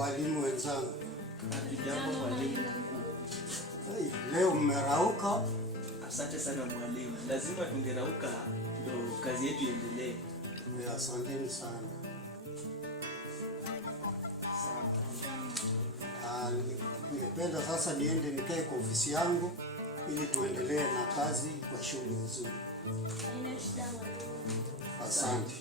Walimu wenzangu, leo mmerauka. Asante sana mwalimu, lazima tungerauka ndio kazi yetu iendelee. Asanteni sana. Ningependa sasa niende nikae kwa ofisi yangu ili tuendelee na kazi kwa shughuli nzuri. Asante.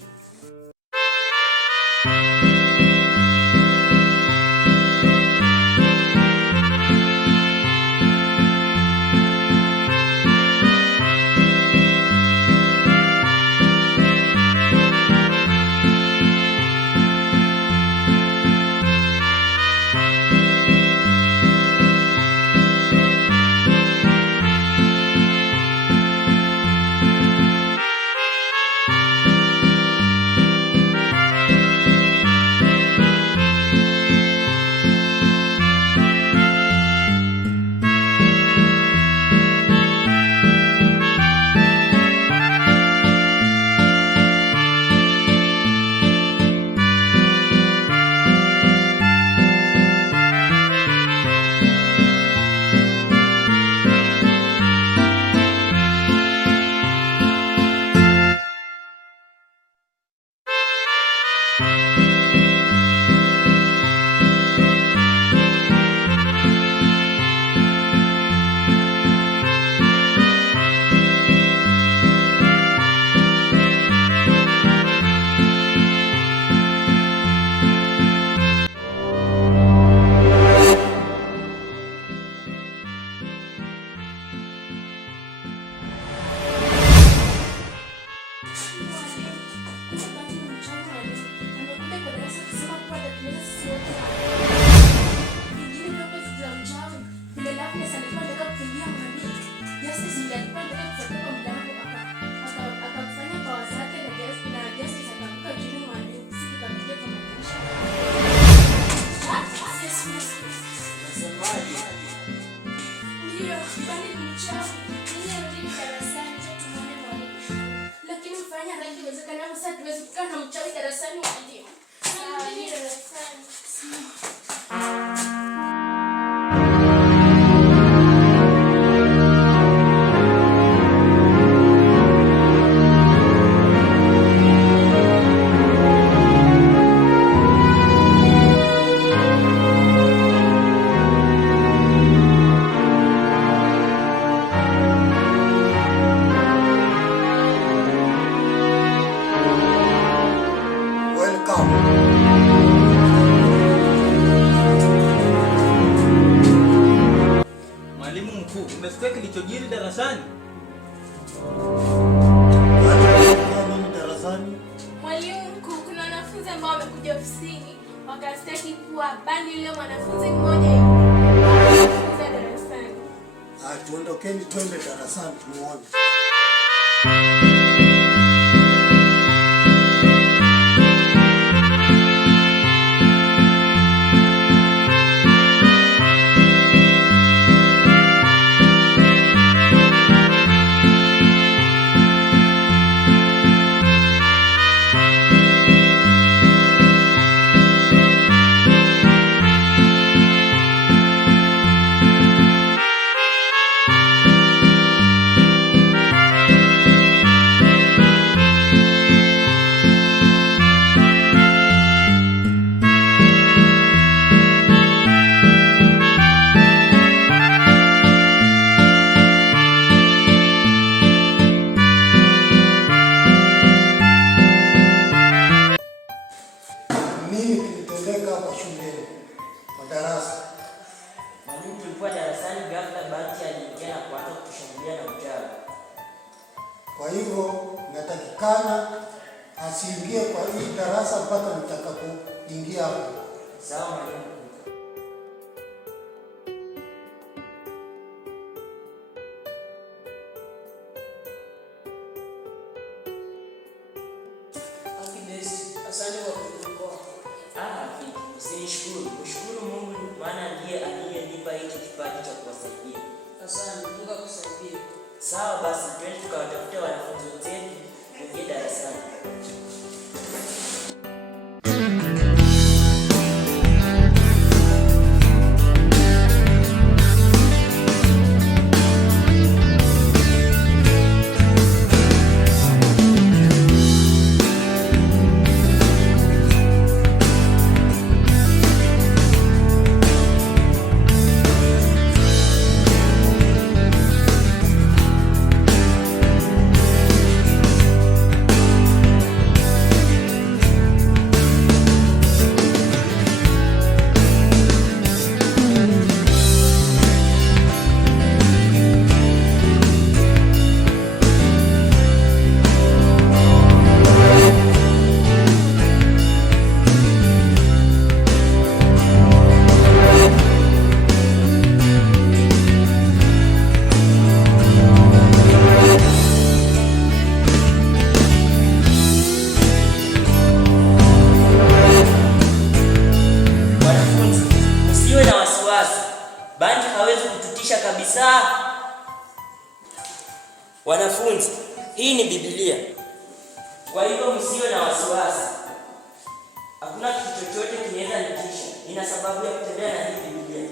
Mchawi darasani. mkuu, umesikia kilichojiri darasani? Nini darasani? Mwalimu mkuu, kuna wanafunzi ambao wamekuja ofisini wakastaki kuwa bani leo mwanafunzi mmoja hivi darasani. Tuondokeni twende darasani tumuone. Kwa hivyo natakikana asiingie kwa hii darasa mpaka nitakapoingia hapo. Sawa mwalimu. Asante kwa kuniokoa. Usinishukuru. Mshukuru Mungu maana ndiye aliyenipa hiki kipaji cha kuwasaidia. Asante, Mungu akusaidie. Sawa basi, twende tukawatafute wanafunzi wenzetu kuingia darasani. Bangi hawezi kututisha kabisa. Wanafunzi, hii ni Biblia. Kwa hivyo msiwe na wasiwasi. Hakuna kitu chochote kinaweza nitisha. Nina sababu ya kutembea na hii Biblia.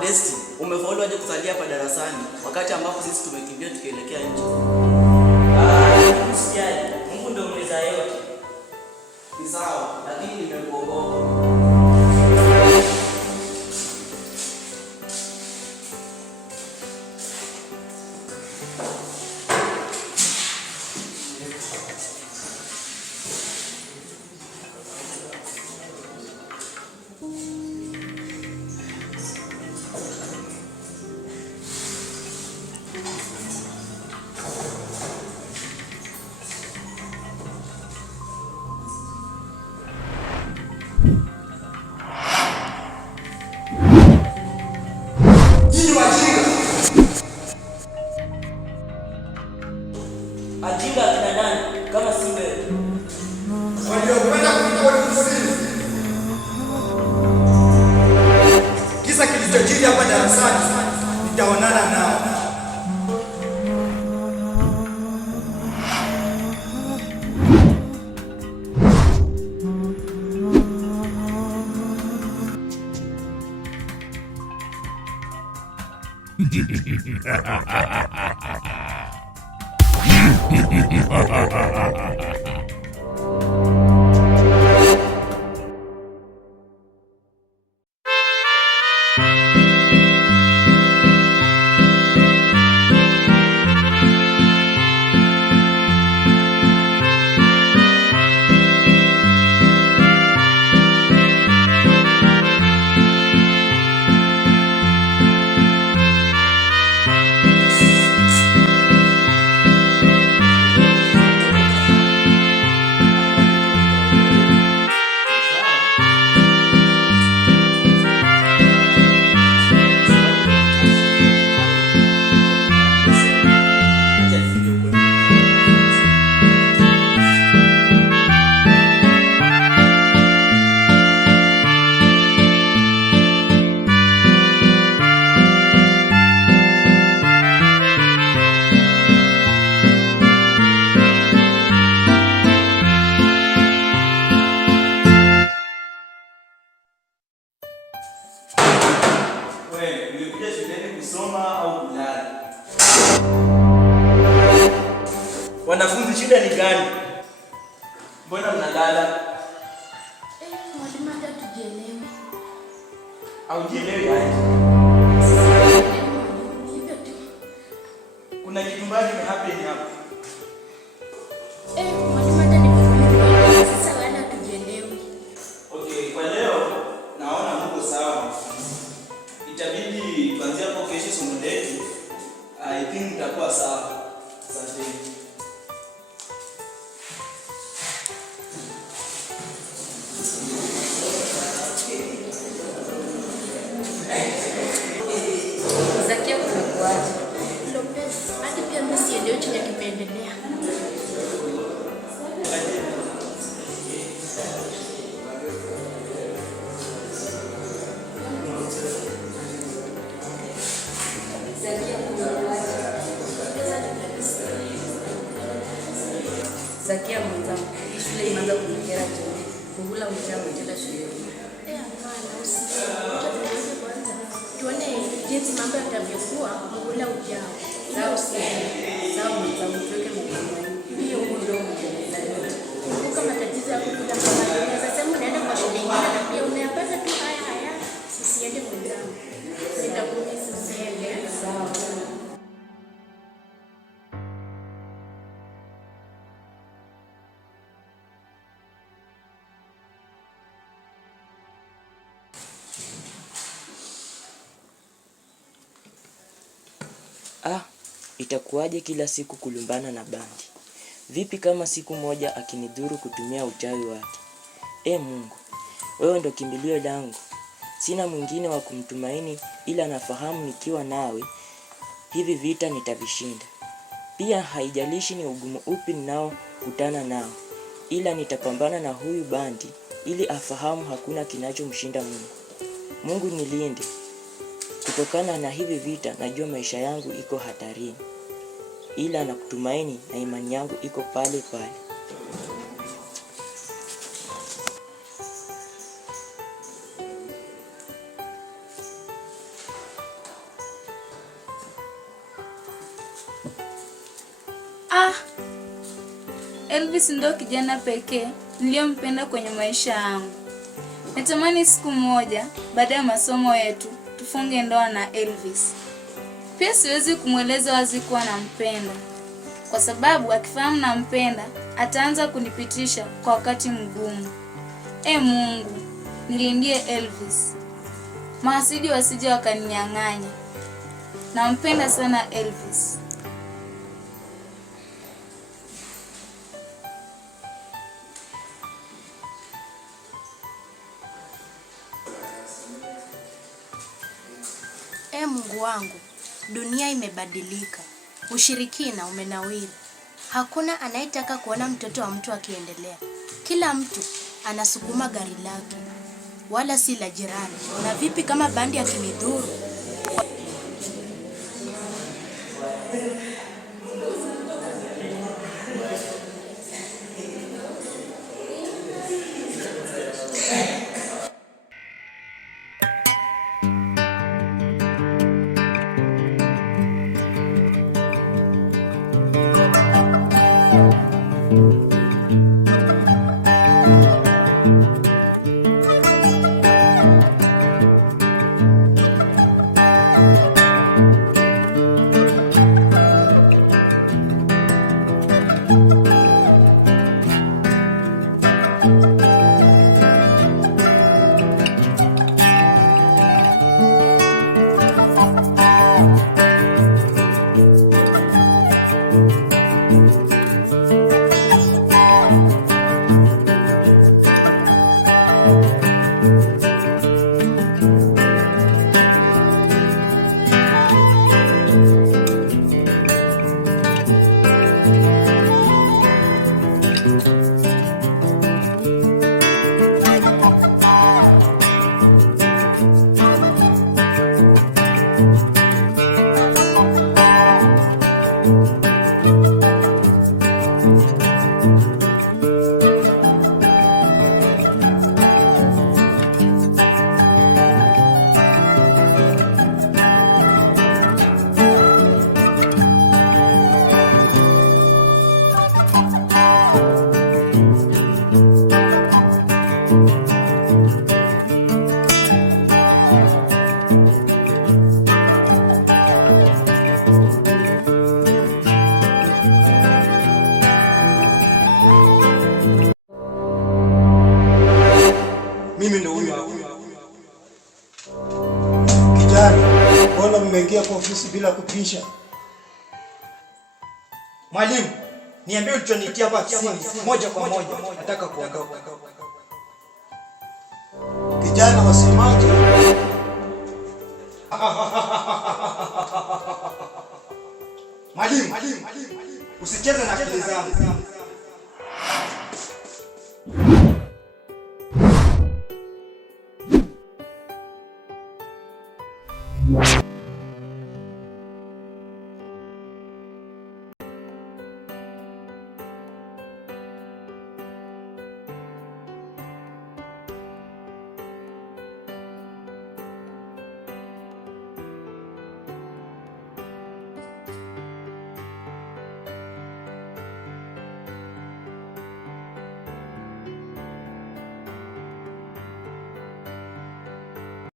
Desti, umefaulu aje kusalia hapa darasani wakati ambapo sisi tumekimbia tukielekea nje? Usijali, Mungu ndio mweza yote. Ni sawa, lakini nimekuogopa. Ajinga kina nani kama si wewe? Waliokwenda kuripoti kusini. Kisa kilichojiri hapa darasani nitaonana nao. au kulala. Wanafunzi, shida ni gani? Mbona mnalala? Mwalimu hata tujielewe. Haujielewi aje? Hivyo tu. Kuna kitu mbaya kimehappen hapa. Mwalimu hata nimeelewa. Sasa wala tujielewe. Okay, kwa leo naona mko sawa. Itabidi kuanzia hapo kesho somo letu I think itakuwa sawa. Asante. Zakia kumekuaje? Lopez, hadi pia mimi sielewi chenye kimeendelea. Zakia kumekuaje? Zakia mwenzangu, hii shule imeanza kunikera tena. Kugula mchana mchana shuleni. Hapana, usijali. Kwanza tuone jinsi mambo yatavyokuwa muhula ujao. Sawa mwenzangu, tuweke matumaini. Hiyo ndio mjadala. Kumbuka matatizo yako kila mara. Unaweza sema unaenda kwa shule nyingine na pia unayapata tu haya. Usiende mwenzangu. Nitakuuliza usiende. Sawa. Itakuwaje kila siku kulumbana na Bandi? Vipi kama siku moja akinidhuru kutumia uchawi wake? Mungu, wewe ndo kimbilio langu. Sina mwingine wa kumtumaini ila nafahamu nikiwa nawe hivi vita nitavishinda. Pia haijalishi ni ugumu upi ninao kutana nao, ila nitapambana na huyu Bandi ili afahamu hakuna kinachomshinda Mungu. Mungu nilinde. Kutokana na hivi vita najua maisha yangu iko hatarini, ila nakutumaini na imani yangu iko pale pale. Elvis ndo kijana pekee niliyompenda kwenye maisha yangu. Natamani siku moja baada ya masomo yetu tufunge ndoa na Elvis. Pia siwezi kumweleza wazi kuwa nampenda, kwa sababu akifahamu nampenda ataanza kunipitisha kwa wakati mgumu. Mungu, nilindie Elvis. Mahasidi wasije wakaninyang'anya. Nampenda sana Elvis. Mungu wangu, dunia imebadilika. Ushirikina umenawiri. Hakuna anayetaka kuona mtoto wa mtu akiendelea. Kila mtu anasukuma gari lake, wala si la jirani. Na vipi kama Bandi akinidhuru? ofisi bila kupisha. Mwalimu, niambie ulichonitia hapa ofisini moja kwa moja. Nataka kuondoka. Kijana wasemaje? Mwalimu, usicheze na akili zangu.